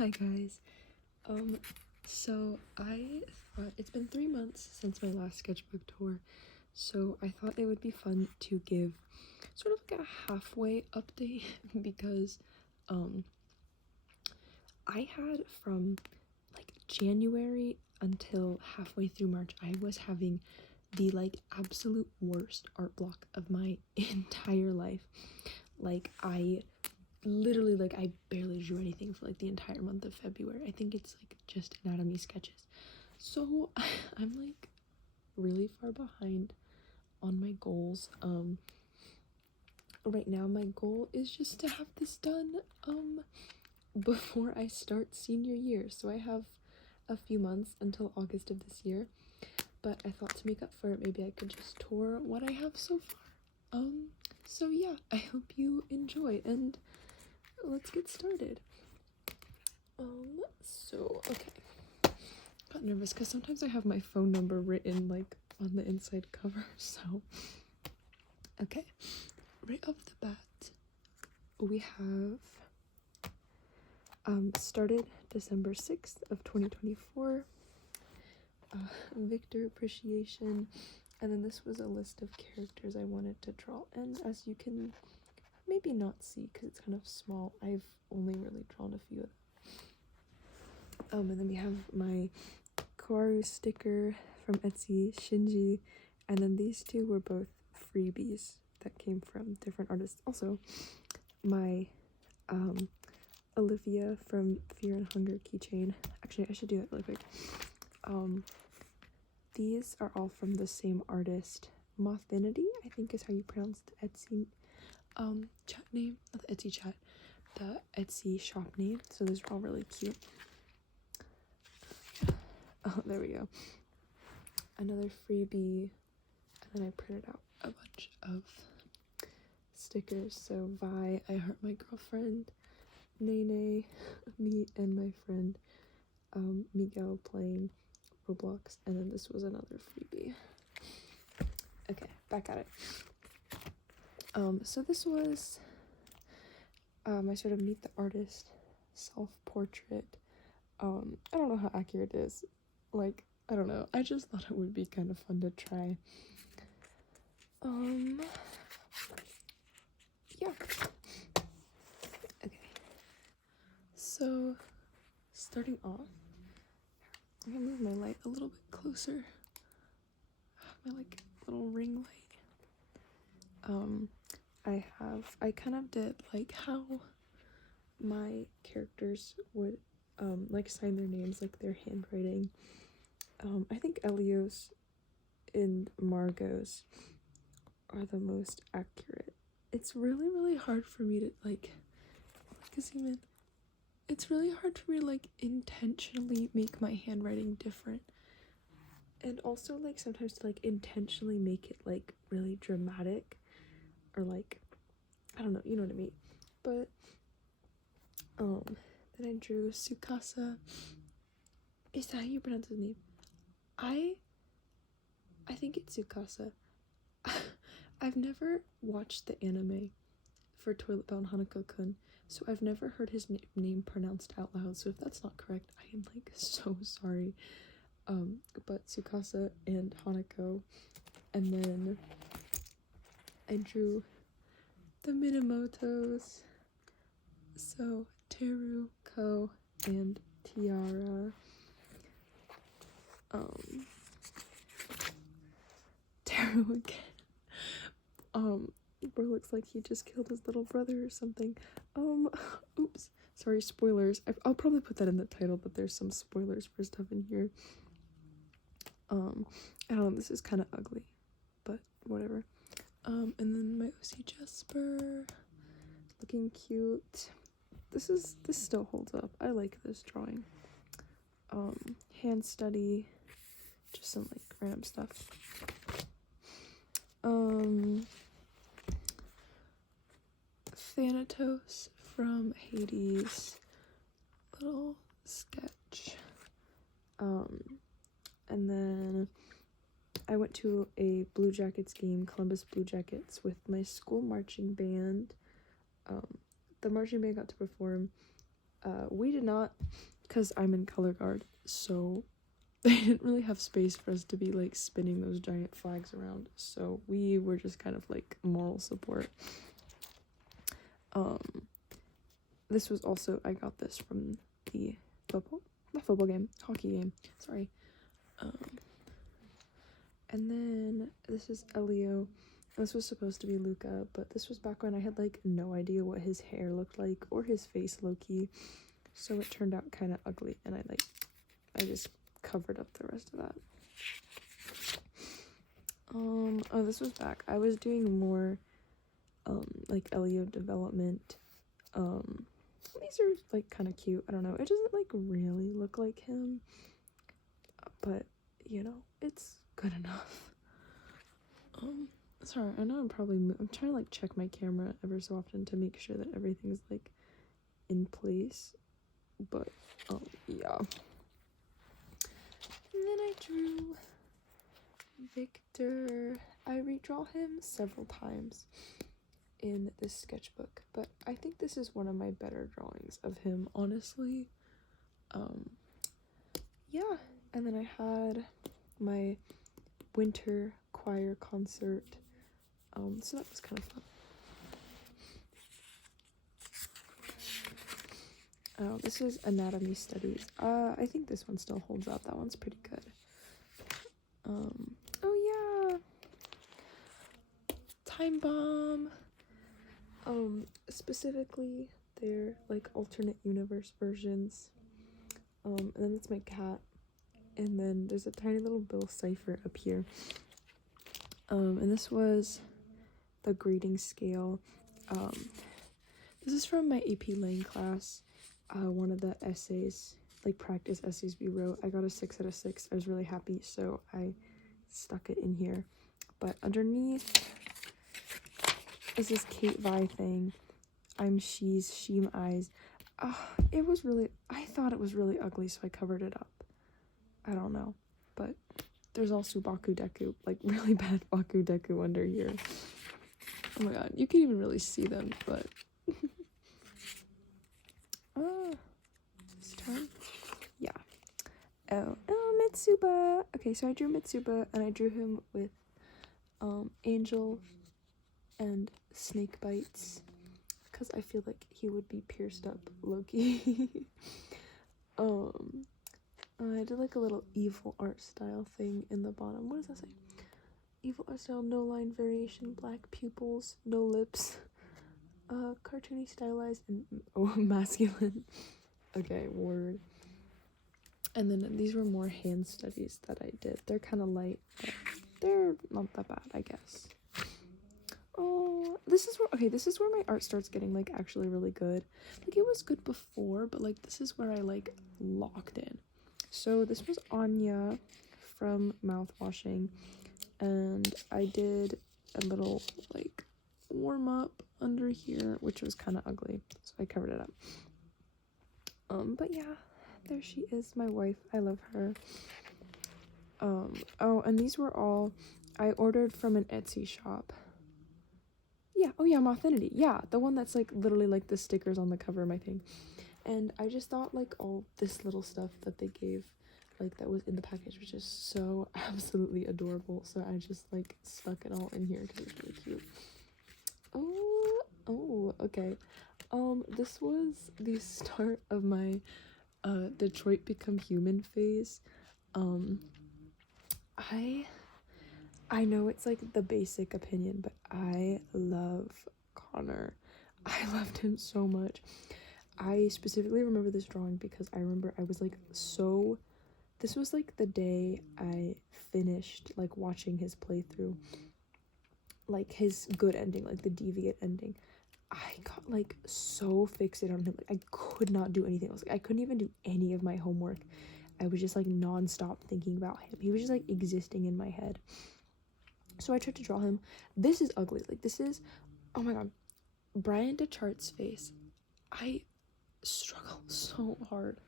Hi guys. So I thought it's been 3 months since my last sketchbook tour, so I thought it would be fun to give sort of like a halfway update because I had from like January until halfway through March, I was having the like absolute worst art block of my entire life. Like I barely drew anything for like the entire month of February. I think it's like just anatomy sketches. So I'm like really far behind on my goals. Right now my goal is just to have this done before I start senior year. So I have a few months until August of this year, but I thought to make up for it, maybe I could just tour what I have so far. So yeah, I hope you enjoy, and let's get started. Okay. Got nervous because sometimes I have my phone number written like on the inside cover, so. Okay, right off the bat, we have started December 6th of 2024, Victor Appreciation, and then this was a list of characters I wanted to draw, and as you can maybe not see because it's kind of small, I've only really drawn a few of them. And then we have my Kawaru sticker from Etsy, Shinji, and then these two were both freebies that came from different artists. Also, my Olivia from Fear and Hunger keychain. Actually, I should do that really quick. These are all from the same artist, Mothinity, I think is how you pronounce the Etsy chat name, not the Etsy chat, the Etsy shop name. So those are all really cute. Oh, there we go. Another freebie, and then I printed out a bunch of stickers. So Vi, I Hurt My Girlfriend, Nene, me and my friend Miguel playing Roblox, and then this was another freebie. Okay, back at it. So this was my sort of meet the artist self-portrait. I don't know how accurate it is. Like, I don't know. I just thought it would be kind of fun to try. Yeah. Okay. So, starting off, I'm gonna move my light a little bit closer. My like little ring light. I kind of did like how my characters would like sign their names, like their handwriting. I think Elio's and Margot's are the most accurate. It's really hard for me to like zoom in. It's really hard for me to like intentionally make my handwriting different, and also like sometimes to like intentionally make it like really dramatic, or like I don't know, you know what I mean. But then I drew Tsukasa. Is that how you pronounce his name? I think it's Tsukasa. I've never watched the anime for Toilet Bound Hanako-kun, so I've never heard his name pronounced out loud, so if that's not correct, I am like so sorry. But Tsukasa and Hanako, and then I drew the Minamotos, so Teru, Ko, and Tiara. Teru again. Bro looks like he just killed his little brother or something. Oops, sorry, spoilers. I'll probably put that in the title, but there's some spoilers for stuff in here. I don't know, this is kind of ugly, but whatever. And then my OC Jesper, looking cute. This still holds up. I like this drawing. Hand study, just some like random stuff. Thanatos from Hades, little sketch. And then I went to a Blue Jackets game, Columbus Blue Jackets, with my school marching band. The marching band got to perform We did not, because I'm in color guard, so they didn't really have space for us to be like spinning those giant flags around, so we were just kind of like moral support. This was also, I got this from the hockey game, sorry. And then this is Elio. This was supposed to be Luca, but this was back when I had like no idea what his hair looked like or his face low-key, so it turned out kind of ugly, and I just covered up the rest of that. Oh, this was back. I was doing more like Elio development. These are like kind of cute. I don't know, it doesn't like really look like him, but you know, it's good enough. Sorry, I know I'm trying to like check my camera ever so often to make sure that everything's like in place, but yeah. And then I drew Victor. I redraw him several times in this sketchbook, but I think this is one of my better drawings of him, honestly. Yeah, and then I had my winter choir concert, so that was kind of fun. Oh, this is anatomy studies. I think this one still holds up. That one's pretty good. Oh yeah, Time Bomb. Specifically, they're like alternate universe versions. And then it's my cat, and then there's a tiny little Bill Cipher up here. And this was the grading scale. This is from my AP Lang class. One of the essays, like practice essays we wrote, I got a 6 out of 6. I was really happy, so I stuck it in here. But underneath is this Kate Vi thing. I'm she's, she eyes. I thought it was really ugly, so I covered it up. I don't know, but there's also Baku Deku, like really bad Baku Deku under here. Oh my god, you can't even really see them, but this turn? Yeah. Oh, Mitsuba. Okay, so I drew Mitsuba, and I drew him with Angel and snake bites, because I feel like he would be pierced up low-key. I did like a little evil art style thing in the bottom. What does that say? Evil art style, no line variation, black pupils, no lips, cartoony, stylized, and masculine. Okay, word. And then these were more hand studies that I did. They're kind of light, but they're not that bad, I guess. Oh, this is where my art starts getting like actually really good. Like it was good before, but like this is where I like locked in. So this was Anya from Mouthwashing, and I did a little like warm up under here, which was kind of ugly, so I covered it up. But yeah, there she is, my wife. I love her. Oh, and these were all I ordered from an Etsy shop. Yeah, oh yeah, Mothinity. Yeah, the one that's like literally like the stickers on the cover of my thing. And I just thought like all this little stuff that they gave, like that was in the package, was just so absolutely adorable. So I just like stuck it all in here because it's really cute. Oh, okay. This was the start of my Detroit Become Human phase. I know it's like the basic opinion, but I love Connor. I loved him so much. I specifically remember this drawing because I remember I was like this was like the day I finished like watching his playthrough, like his good ending, like the deviant ending. I got like so fixated on him, like I could not do anything else. Like I couldn't even do any of my homework. I was just like non-stop thinking about him. He was just like existing in my head. So I tried to draw him. This is ugly. Like this is, oh my god, Brian DeChart's face. I struggle so hard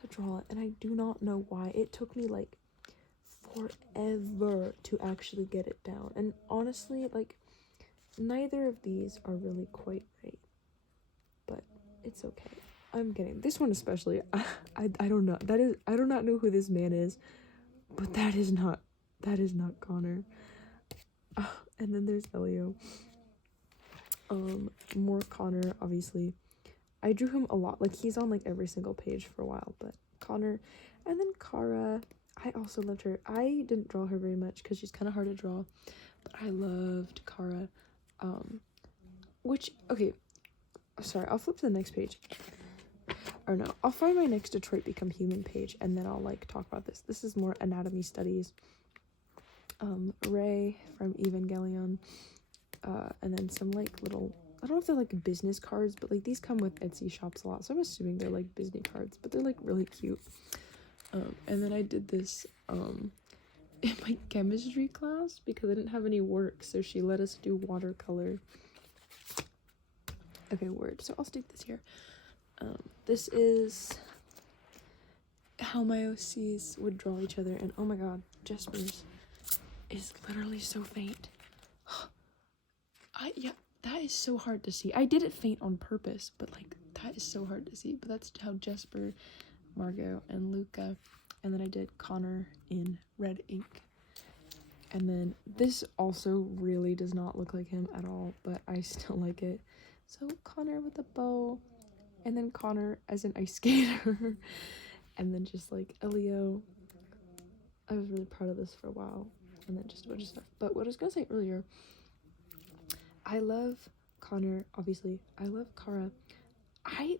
to draw it, and I do not know why. It took me like forever to actually get it down, and honestly, like neither of these are really quite right, but it's okay. I'm kidding. This one especially, I don't know. I do not know who this man is, but that is not Connor. And then there's Elio. More Connor, obviously. I drew him a lot. Like, he's on like every single page for a while, but Connor. And then Kara, I also loved her. I didn't draw her very much because she's kind of hard to draw, but I loved Kara. Which, okay, sorry, I'll flip to the next page. Or no, I'll find my next Detroit Become Human page, and then I'll like talk about this. This is more anatomy studies. Ray from Evangelion, and then some like little, I don't know if they're like business cards, but like these come with Etsy shops a lot, so I'm assuming they're like business cards, but they're like really cute. And then I did this in my chemistry class because I didn't have any work, so she let us do watercolor. Okay, word. So I'll stick this here. This is how my OCs would draw each other, and oh my god, Jesper's is literally so faint. Yeah, that is so hard to see. I did it faint on purpose, but like that is so hard to see. But that's how Jesper, Margot, and Luca, and then I did Connor in red ink. And then this also really does not look like him at all, but I still like it. So Connor with a bow, and then Connor as an ice skater, and then just like Elio. I was really proud of this for a while, and then just a bunch of stuff. But what I was gonna say earlier, I love Connor, obviously. I love Kara.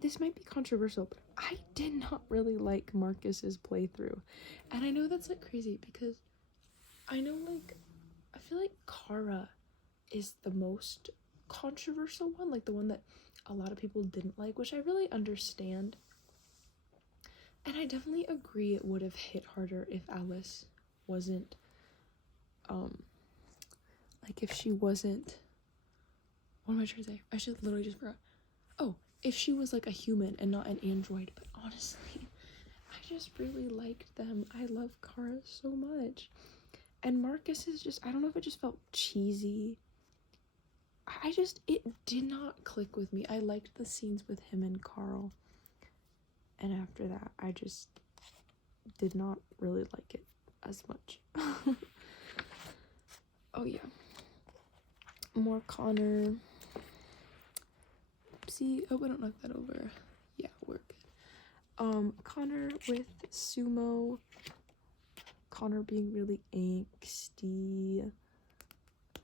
This might be controversial, but I did not really like Marcus's playthrough. And I know that's like crazy because I know like, I feel like Kara is the most controversial one, like the one that a lot of people didn't like, which I really understand. And I definitely agree it would have hit harder if Alice wasn't, like if she wasn't, what am I trying to say? I should literally just forgot. Oh, if she was like a human and not an android. But honestly, I just really liked them. I love Kara so much. And Marcus is just, I don't know if it just felt cheesy. It did not click with me. I liked the scenes with him and Carl. And after that, I just did not really like it as much. Oh yeah. More Connor. See, oh, I don't knock that over. Yeah, we're good. Connor with Sumo. Connor being really angsty.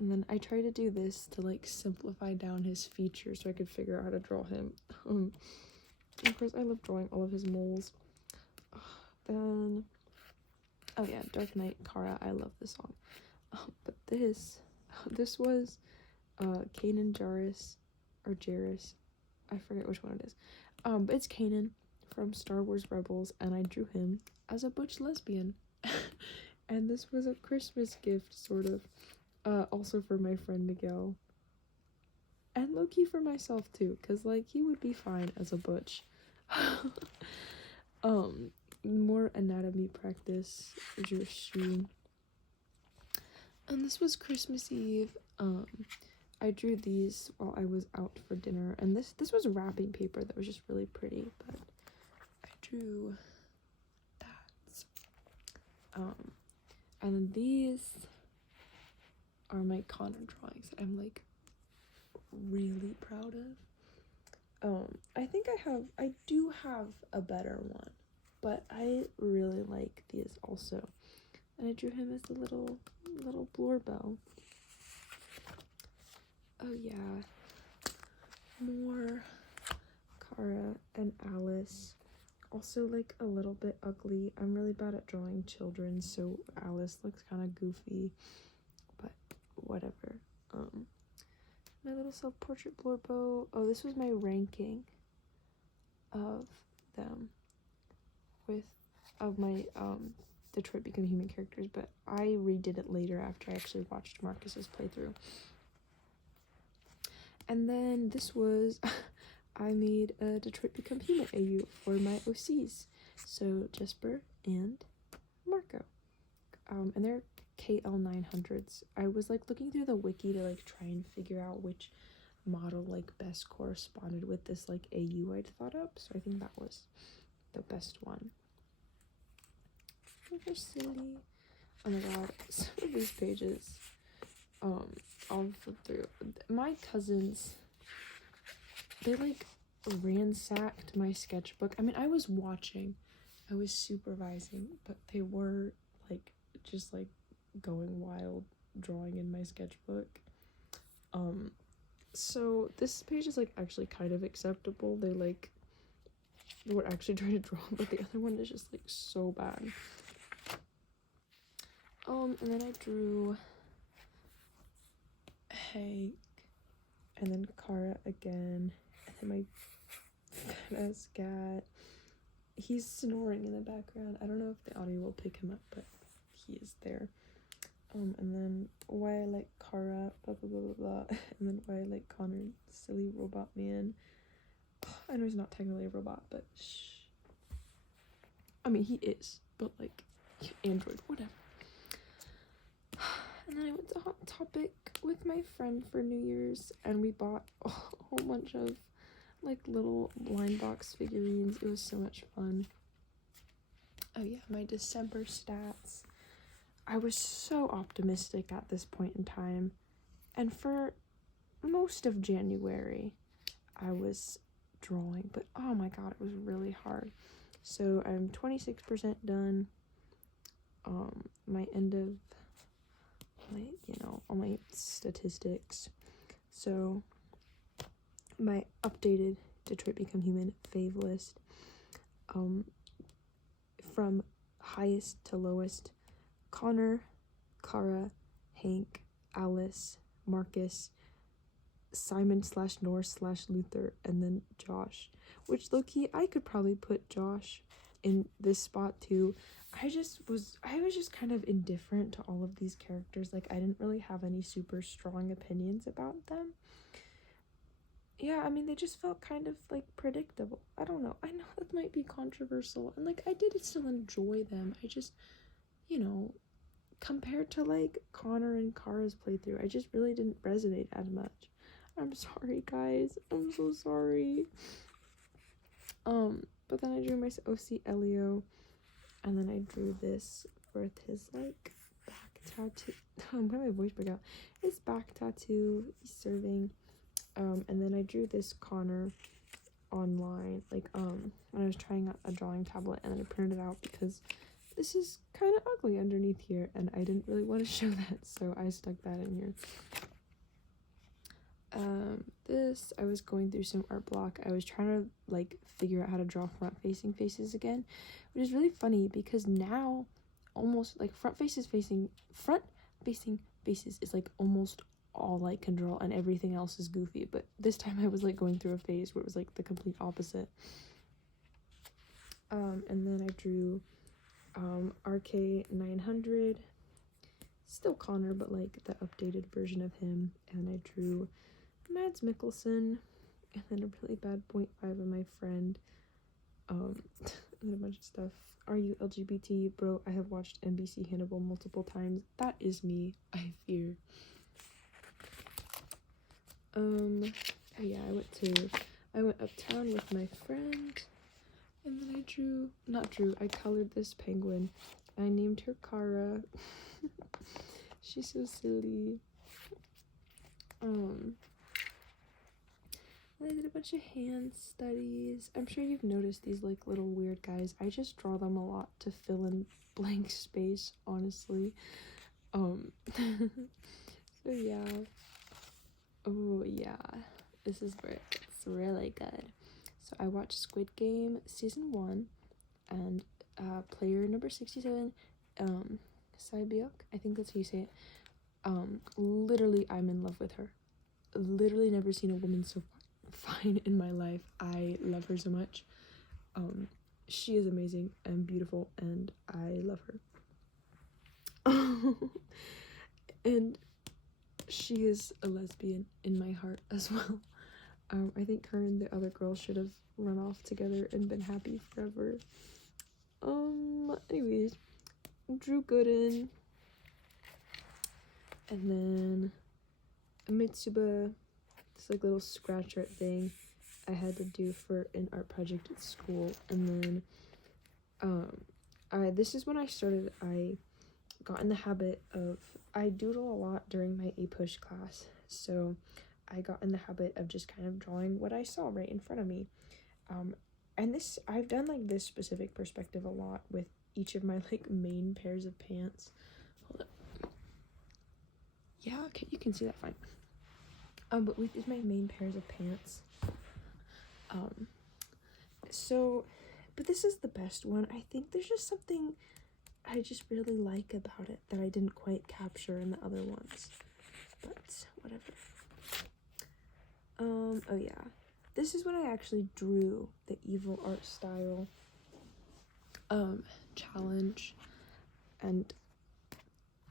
And then I try to do this to like simplify down his features so I could figure out how to draw him. Of course, I love drawing all of his moles. Then, oh yeah, Dark Knight, Kara, I love this song. But this was Kanan Jarrus, or Jarrus, I forget which one it is. But it's Kanan from Star Wars Rebels, and I drew him as a butch lesbian. And this was a Christmas gift, sort of. Also for my friend Miguel. And low-key for myself, too, because, like, he would be fine as a butch. More anatomy practice, Jersey. And this was Christmas Eve. I drew these while I was out for dinner, and this was wrapping paper that was just really pretty, but I drew that. And then these are my Connor drawings that I'm like really proud of. I think I do have a better one, but I really like these also. And I drew him as the little Bloorbell. Oh yeah, more Kara and Alice. Also like a little bit ugly. I'm really bad at drawing children, so Alice looks kind of goofy, but whatever. My little self-portrait Blorbo. Oh, this was my ranking of them of my Detroit Become Human characters, but I redid it later after I actually watched Marcus's playthrough. And then this was I made a Detroit Become Human AU for my OCs. So Jesper and Marco. And they're KL900s. I was like looking through the wiki to like try and figure out which model like best corresponded with this like AU I'd thought up, so I think that was the best one. They're silly. Oh my god, some of these pages, I'll flip through. My cousins, they like ransacked my sketchbook. I mean, I was watching, I was supervising, but they were like just like going wild drawing in my sketchbook. So this page is like actually kind of acceptable. They were actually trying to draw, but the other one is just like so bad. And then I drew Hank, and then Kara again, and then my fat-ass cat. He's snoring in the background. I don't know if the audio will pick him up, but he is there. And then why I like Kara, blah blah blah blah blah, and then why I like Connor, silly robot man. I know he's not technically a robot, but shh. I mean, he is, but like, android, whatever. And then I went to Hot Topic with my friend for New Year's, and we bought a whole bunch of like little blind box figurines. It was so much fun. Oh yeah, my December stats. I was so optimistic at this point in time, and for most of January I was drawing, but oh my god, it was really hard. So I'm 26% done. My end of my, all my statistics. So my updated Detroit Become Human fave list, from highest to lowest: Connor, Kara, Hank, Alice, Marcus, Simon/Norse/Luther, and then Josh. Which low-key, I could probably put Josh in this spot too. I was just kind of indifferent to all of these characters. Like, I didn't really have any super strong opinions about them. Yeah, I mean, they just felt kind of like predictable. I don't know. I know that might be controversial, and like, I did still enjoy them. I just, compared to like Connor and Kara's playthrough, I just really didn't resonate as much. I'm sorry, guys. I'm so sorry. But then I drew my OC Elio, and then I drew this with his like back tattoo. I'm gonna my voice break out. His back tattoo. He's serving. And then I drew this Connor online, like when I was trying out a drawing tablet, and then I printed it out because this is kind of ugly underneath here, and I didn't really want to show that, so I stuck that in here. This, I was going through some art block. I was trying to like figure out how to draw front facing faces again, which is really funny because now almost like front facing faces is like almost all I can draw, and everything else is goofy. But this time I was like going through a phase where it was like the complete opposite. And then I drew RK900, still Connor, but like the updated version of him. And I drew Mads Mikkelsen, and then a really bad 0.5 of my friend, and then a bunch of stuff. Are you LGBT? Bro, I have watched NBC Hannibal multiple times. That is me, I fear. Yeah, I went uptown with my friend, and then I colored this penguin. I named her Kara. She's so silly. I did a bunch of hand studies. I'm sure you've noticed these like little weird guys. I just draw them a lot to fill in blank space, honestly. So yeah. Oh yeah, this is where it's really good. So I watched Squid Game season 1, and player number 67, Saibyuk, I think that's how you say it. Literally, I'm in love with her. Literally never seen a woman so fine in my life. I love her so much. She is amazing and beautiful, and I love her. And she is a lesbian in my heart as well. I think her and the other girl should have run off together and been happy forever. Anyways, Drew Gooden, and then Mitsuba, this like little scratch art thing I had to do for an art project at school. And then this is when I got in the habit of, I doodle a lot during my A-push class, so I got in the habit of just kind of drawing what I saw right in front of me. And this, I've done like this specific perspective a lot with each of my like main pairs of pants. Hold up. Yeah, okay, you can see that fine. But with my main pairs of pants. But this is the best one. I think there's just something I just really like about it that I didn't quite capture in the other ones. But whatever. Oh yeah. This is when I actually drew the evil art style challenge. And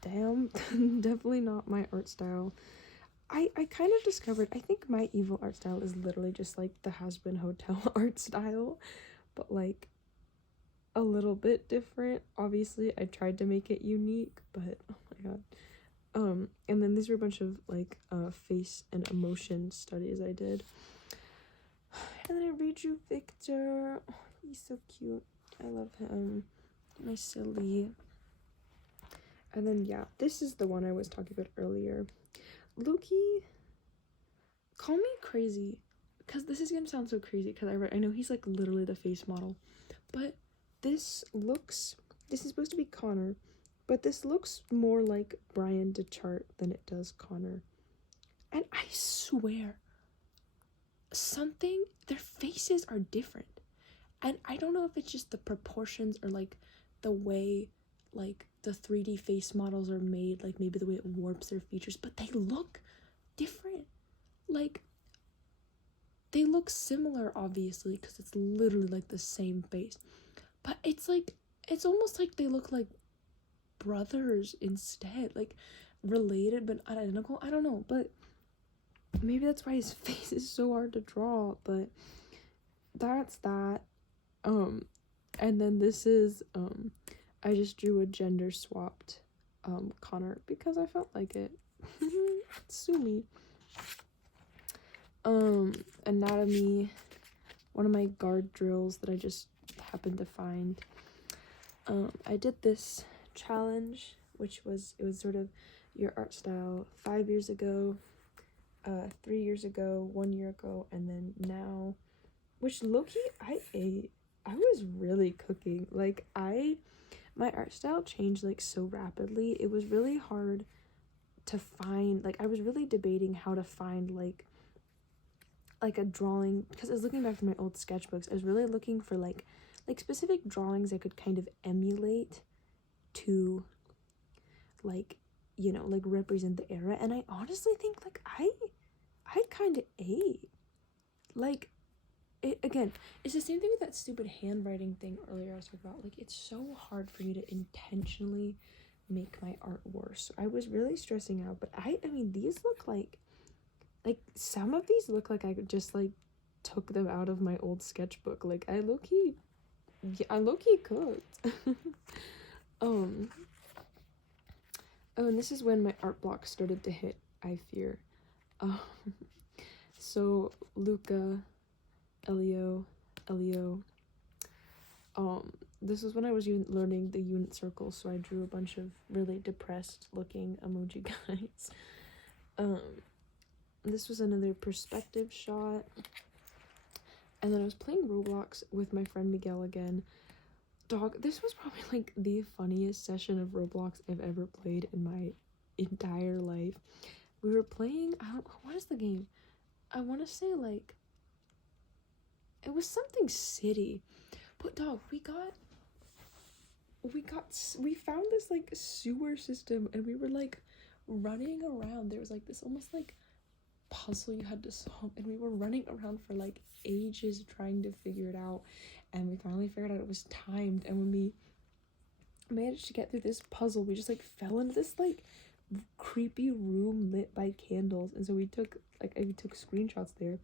damn, definitely not my art style. I kind of discovered, I think my evil art style is literally just like the Has-Been Hotel art style, but like a little bit different. Obviously, I tried to make it unique, but oh my god. And then these were a bunch of like face and emotion studies I did. And then I redrew Victor. Oh, he's so cute. I love him. My silly. And then yeah, this is the one I was talking about earlier. Loki, call me crazy, because this is gonna sound so crazy, because I know he's like literally the face model, but this is supposed to be Connor, but this looks more like Brian DeChart than it does Connor. And I swear, their faces are different. And I don't know if it's just the proportions or like the way like the 3D face models are made, like maybe the way it warps their features, but they look different. Like, they look similar, obviously, because it's literally like the same face, but it's almost like they look like brothers instead, like related but identical. I don't know, but maybe that's why his face is so hard to draw. But that's that. And then this is I just drew a gender swapped Connor because I felt like it. Sue me. Anatomy, one of my guard drills that I just happened to find. I did this challenge, which was, it was sort of your art style 5 years ago, 3 years ago, 1 year ago, and then now, which low-key I was really cooking. Like, my art style changed like so rapidly. It was really hard to find, like I was really debating how to find like a drawing, because I was looking back to my old sketchbooks. I was really looking for like specific drawings I could kind of emulate to like, you know, like represent the era. And I honestly think like I kind of ate. Like, it, again, it's the same thing with that stupid handwriting thing earlier I was talking about. Like, it's so hard for me to intentionally make my art worse. So I was really stressing out, but I mean, these look like some of these look like I just like took them out of my old sketchbook. Like, I low-key cooked. Oh, and this is when my art block started to hit, I fear. So Luca, Elio. This was when I was learning the unit circle, so I drew a bunch of really depressed looking emoji guys. This was another perspective shot. And then I was playing Roblox with my friend Miguel again. Dog, this was probably like the funniest session of Roblox I've ever played in my entire life. We were playing, what is the game? I want to say like, it was something city. But dog, we found this like sewer system, and we were like running around. There was like this almost like puzzle you had to solve, and we were running around for like ages trying to figure it out, and we finally figured out it was timed. And when we managed to get through this puzzle, we just like fell into this like creepy room lit by candles, and so we took screenshots there.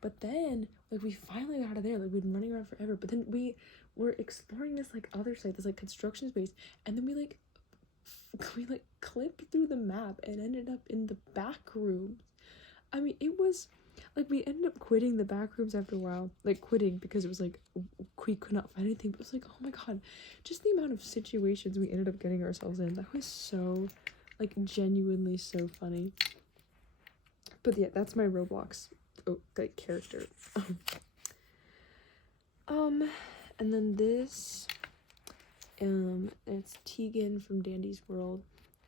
But then like we finally got out of there. Like, we'd been running around forever, but then we were exploring this like other site, this like construction space, and then we clipped through the map and ended up in the back room. I mean, it was like we ended up quitting the back rooms after a while, like quitting because it was like we could not find anything. But it was like, oh my god, just the amount of situations we ended up getting ourselves in, that was so like genuinely so funny. But yeah, that's my Roblox like character. And then this it's Tegan from Dandy's World,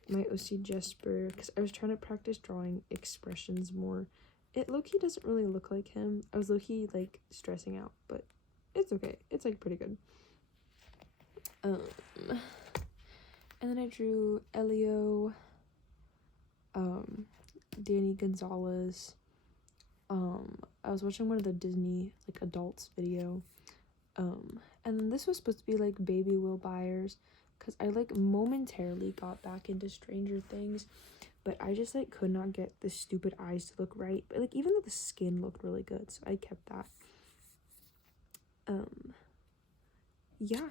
my OC Jesper, because I was trying to practice drawing expressions more. It low-key doesn't really look like him. I was low-key like stressing out, but it's okay. It's like pretty good. And then I drew Elio, Danny Gonzalez. I was watching one of the Disney like adults video. And then this was supposed to be like Baby Will Byers, because I like momentarily got back into Stranger Things, but I just like could not get the stupid eyes to look right. But like even though the skin looked really good, so I kept that. Yeah.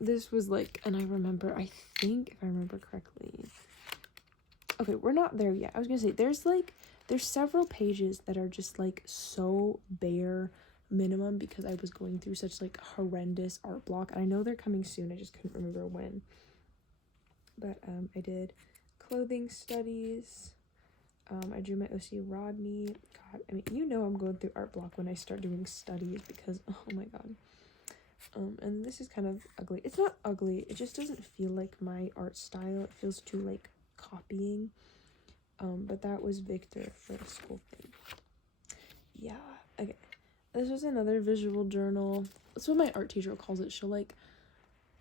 This was like, and I remember, I think if I remember correctly, okay, we're not there yet. I was gonna say there's several pages that are just like so bare minimum because I was going through such like horrendous art block, and I know they're coming soon, I just couldn't remember when. But I did clothing studies. I drew my OC Rodney. God, I mean, you know I'm going through art block when I start doing studies because oh my god. And this is kind of ugly. It's not ugly, it just doesn't feel like my art style. It feels too like copying. But that was Victor for the school thing. Yeah, okay. This was another visual journal. That's what my art teacher calls it. She'll like,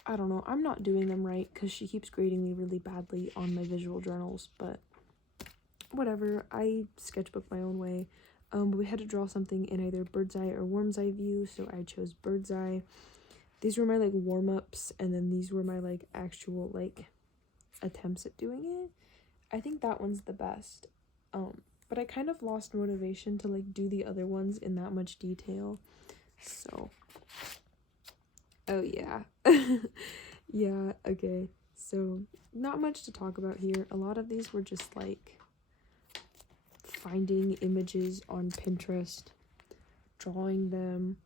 I don't know, I'm not doing them right because she keeps grading me really badly on my visual journals, but whatever, I sketchbook my own way. But we had to draw something in either bird's eye or worm's eye view, so I chose bird's eye. These were my like warm-ups, and then these were my like actual like attempts at doing it. I think that one's the best. But I kind of lost motivation to like do the other ones in that much detail. So oh yeah. Yeah, okay. So not much to talk about here. A lot of these were just like finding images on Pinterest, drawing them,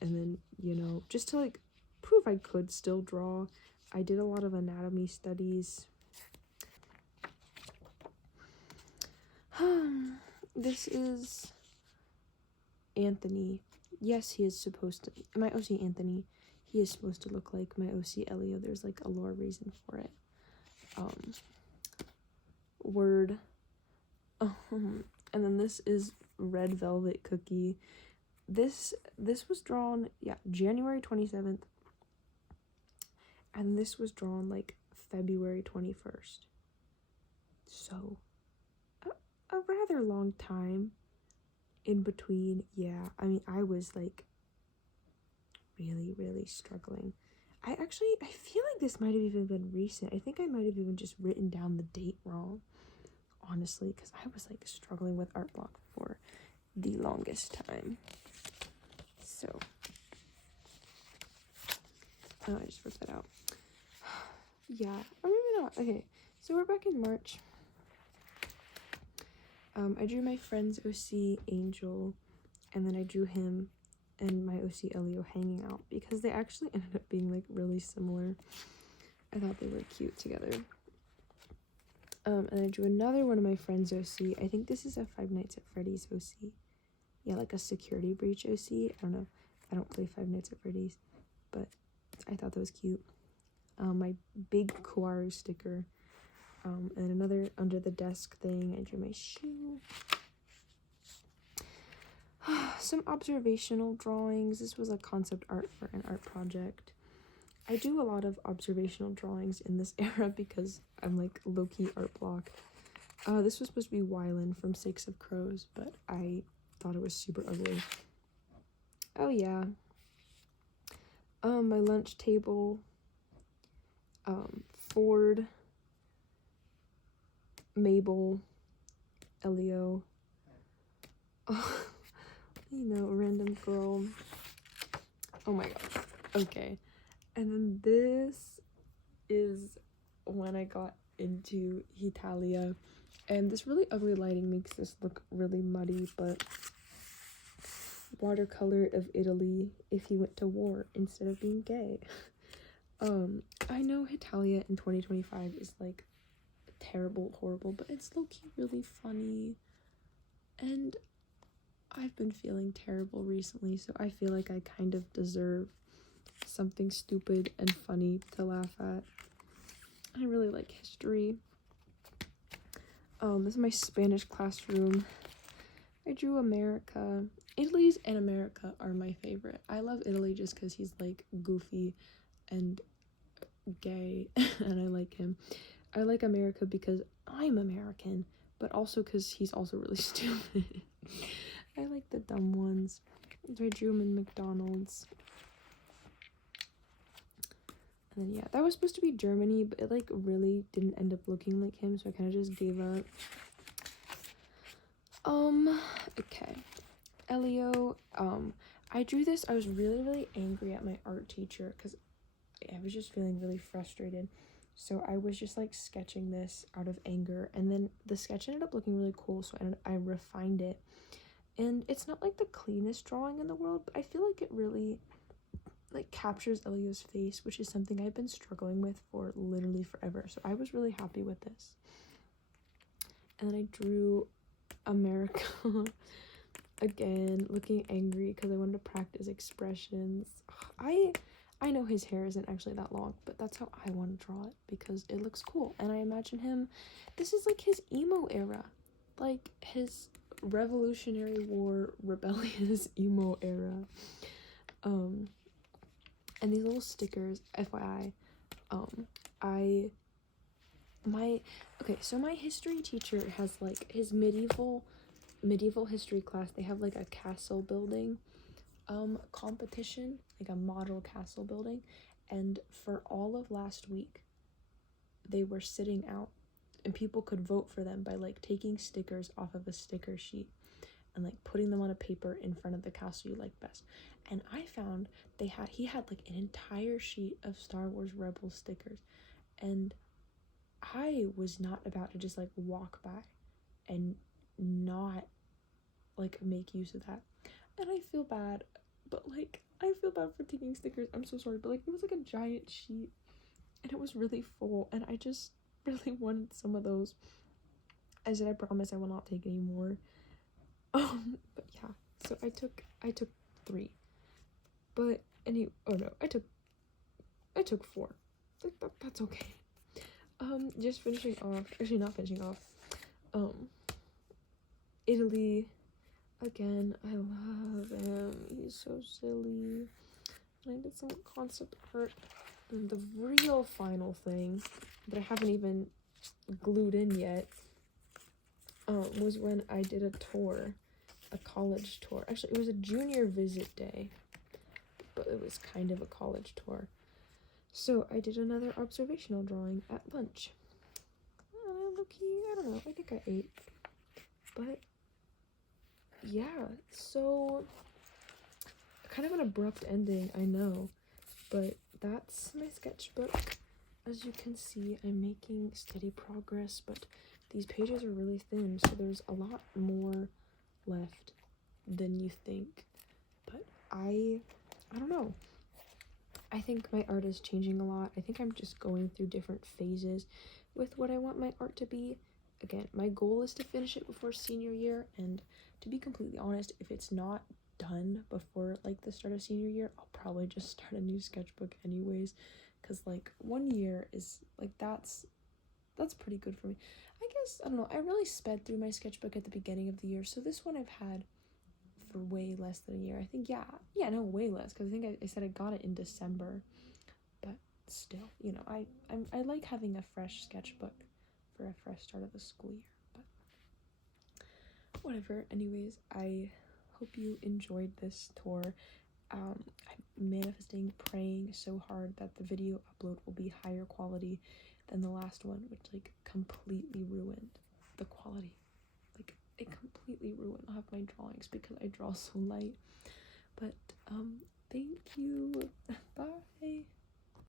and then, you know, just to like prove I could still draw. I did a lot of anatomy studies. This is Anthony. Yes, he is supposed to, my OC Anthony, he is supposed to look like my OC Elio. There's like a lore reason for it. Word. And then this is Red Velvet Cookie. This was drawn, yeah, January 27th. And this was drawn like February 21st. So a rather long time in between. Yeah, I mean, I was like really struggling. I feel like this might have even been recent. I think I might have even just written down the date wrong, honestly, because I was like struggling with art block for the longest time. So I just ripped that out. Yeah, or maybe not. Okay, so we're back in March. I drew my friend's OC Angel, and then I drew him and my OC Elio hanging out because they actually ended up being like really similar. I thought they were cute together. And I drew another one of my friend's OC. I think this is a Five Nights at Freddy's OC. Yeah, like a security breach OC. I don't know. I don't play Five Nights at Freddy's, but I thought that was cute. My big Kuaru sticker. And another under the desk thing. I drew my shoe. Some observational drawings. This was a concept art for an art project. I do a lot of observational drawings in this era because I'm like low-key art block. This was supposed to be Wylan from Six of Crows, but I thought it was super ugly. Oh yeah. My lunch table. Ford. Mabel. Elio. Oh, you know, random girl. Oh my god. Okay. And then this is when I got into Hitalia. And this really ugly lighting makes this look really muddy, but watercolor of Italy if he went to war instead of being gay. I know Hitalia in 2025 is like terrible, horrible, but it's low-key really funny. And I've been feeling terrible recently, so I feel like I kind of deserve something stupid and funny to laugh at. I really like history. This is my Spanish classroom. I drew America. Italy's and America are my favorite. I love Italy just because he's like goofy and gay and I like him. I like America because I'm American, but also because he's also really stupid. I like the dumb ones. So I drew him in McDonald's. And then yeah, that was supposed to be Germany, but it like really didn't end up looking like him, so I kind of just gave up. Okay. Elio, I drew this. I was really angry at my art teacher because I was just feeling really frustrated. So I was just like sketching this out of anger, and then the sketch ended up looking really cool, so I refined it. And it's not like the cleanest drawing in the world, but I feel like it really like captures Elio's face, which is something I've been struggling with for literally forever. So I was really happy with this. And then I drew America again, looking angry because I wanted to practice expressions. I know his hair isn't actually that long, but that's how I want to draw it because it looks cool. And I imagine him, this is like his emo era, like his Revolutionary War rebellious emo era. And these little stickers, FYI, so my history teacher has like his medieval history class. They have like a castle building competition, like a model castle building, and for all of last week they were sitting out and people could vote for them by like taking stickers off of a sticker sheet and like putting them on a paper in front of the castle you like best. And I found he had like an entire sheet of Star Wars Rebels stickers, and I was not about to just like walk by and not like make use of that. And I feel bad, but like I feel bad for taking stickers. I'm so sorry, but like it was like a giant sheet and it was really full, and I just really wanted some of those. I said I promise I will not take any more. But yeah, so I took 3, but I took 4. That's okay. Just finishing off, actually not finishing off. Italy. Again, I love him. He's so silly. And I did some concept art. And the real final thing that I haven't even glued in yet was when I did a tour, a college tour. Actually, it was a junior visit day, but it was kind of a college tour. So I did another observational drawing at lunch. I don't know, I think I ate. But yeah, so kind of an abrupt ending, I know, but that's my sketchbook. As you can see, I'm making steady progress, but these pages are really thin, so there's a lot more left than you think. But I don't know. I think my art is changing a lot. I think I'm just going through different phases with what I want my art to be. Again, my goal is to finish it before senior year, and to be completely honest, if it's not done before like the start of senior year, I'll probably just start a new sketchbook anyways, because like 1 year is like that's pretty good for me. I guess, I don't know, I really sped through my sketchbook at the beginning of the year, so this one I've had for way less than a year. I think way less, because I think I said I got it in December, but still, you know, I like having a fresh sketchbook for a fresh start of the school year. But whatever, anyways, I hope you enjoyed this tour. I'm manifesting, praying so hard that the video upload will be higher quality than the last one, which like completely ruined the quality. Like it completely ruined half my drawings because I draw so light. But thank you. Bye.